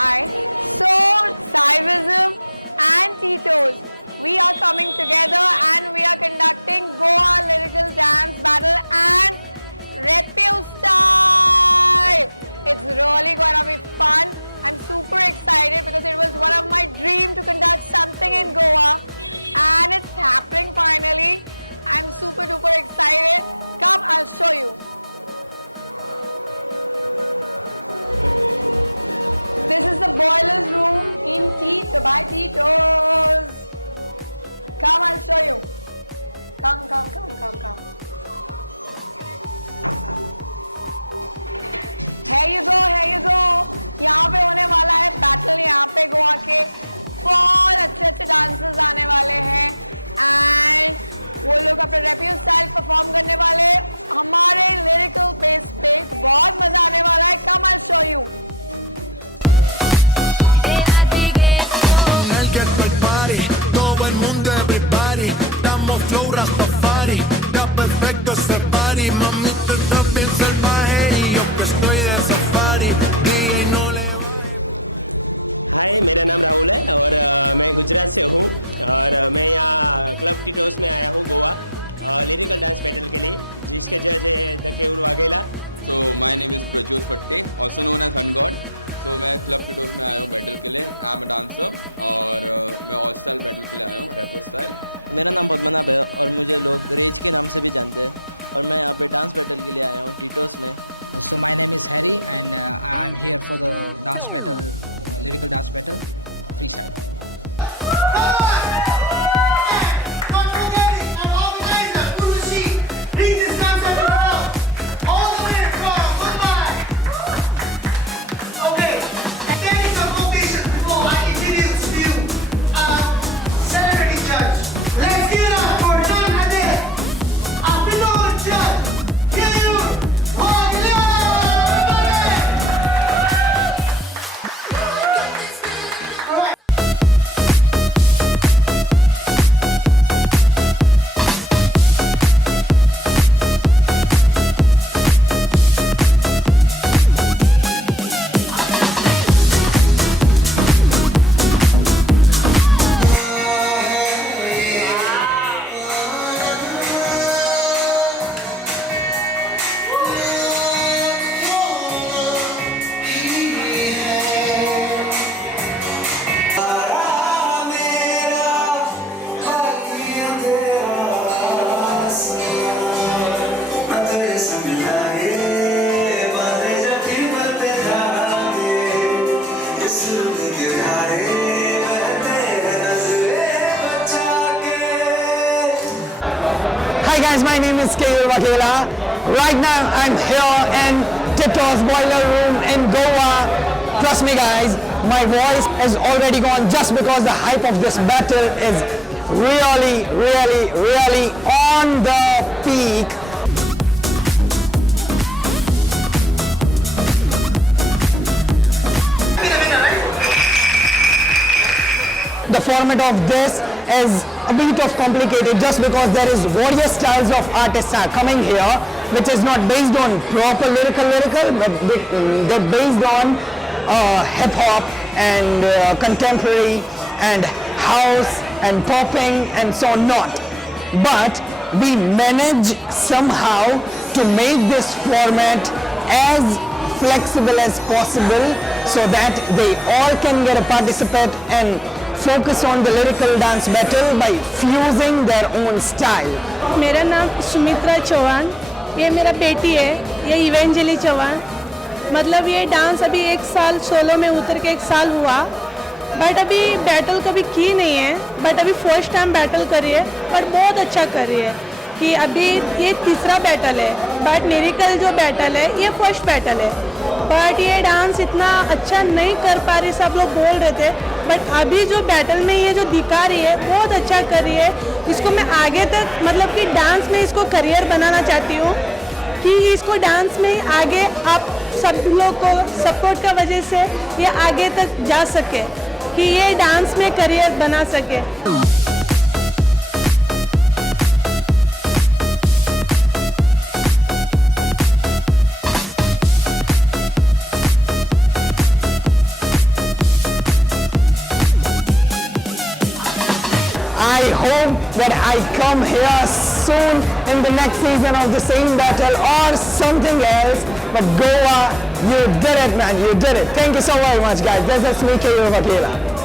Hi. So, Saivism and Tito's, we are coming together and we are conducting Goa Lyrical Dance Battle and Repu Style. It's really gonna be fun. I'm super excited because it was one of my dreams to conduct something in Goa and it's happening finally. I'm super duper excited. Come, I'll show you. This is the boilers room in Tito, by Tito's. Come, I'll show you. Come. Here you go. यहाँ पे होने वाला है बैटल. यहाँ पे गोवा के बहुत अच्छे डांसर्स आने वाले हैं एंड वो लोग अपने रेप्यू स्टाइल परफॉर्म करने वाले हमारे लिरिकल बेस पे. बहुत मजा आने वाला है. कम आई शो यू. हाय, मेरा नाम राहुल है और मैं गुजरात से हूँ और मैं यहाँ क्लब टीटोस में आया हूँ गोवा लिरिकल डांस बैटल के लिए, जिसके जज है दकेउर वाघेला. तो my name is Prajyot Phatte, also known as sun god. तो मैं क्लब टीटोस में आया हूँ बैटल के लिए. आई एम अ डांसर और मैं ऑल स्टाइल बैटल के लिए आया हूँ, रैप स्टाइल. मेरा नाम पद्मनाभ है और मुझे लोग रेज के नाम से भी जानते हैं और मैं यहाँ पे डांस बैटल के लिए आया हूँ टीटोस में. So my name is Harry and I'm here for the dance battle, lyrical dance battle, freestyle. Hi guys, my name is Lyrical Waghela. Right now I'm here in Tito's boiler room in Goa. Trust me guys, my voice is already gone just because the hype of this battle is really on the peak. The format of this is a bit of complicated just because there is various styles of artists are coming here, which is not based on proper lyrical, but they're based on hip hop and contemporary and house and popping and so not. But we manage somehow to make this format as flexible as possible so that they all can get a participate and focus on the lyrical dance battle by fusing their own style. मेरा नाम सुमित्रा चौहान, ये मेरा बेटी है, ये इवेंजली चौहान. मतलब ये डांस अभी 1 साल सोलो में उतर के 1 साल हुआ, बट अभी बैटल कभी की नहीं है. बट अभी फर्स्ट टाइम बैटल करी है, पर बहुत अच्छा कर रही है. कि अभी ये तीसरा बैटल है, बट लिरिकल जो बैटल है ये फर्स्ट बैटल है. बट ये डांस इतना अच्छा नहीं कर पा रही, सब लोग बोल रहे थे. बट अभी जो बैटल में ये जो दिखा रही है बहुत अच्छा कर रही है. इसको मैं आगे तक मतलब कि डांस में इसको करियर बनाना चाहती हूँ कि इसको डांस में आगे आप सब लोग को सपोर्ट का वजह से ये आगे तक जा सके, कि ये डांस में करियर बना सके. I hope that I come here soon in the next season of the same battle or something else. But Goa, you did it, man. You did it. Thank you so very much, guys. This is Mika Vakila.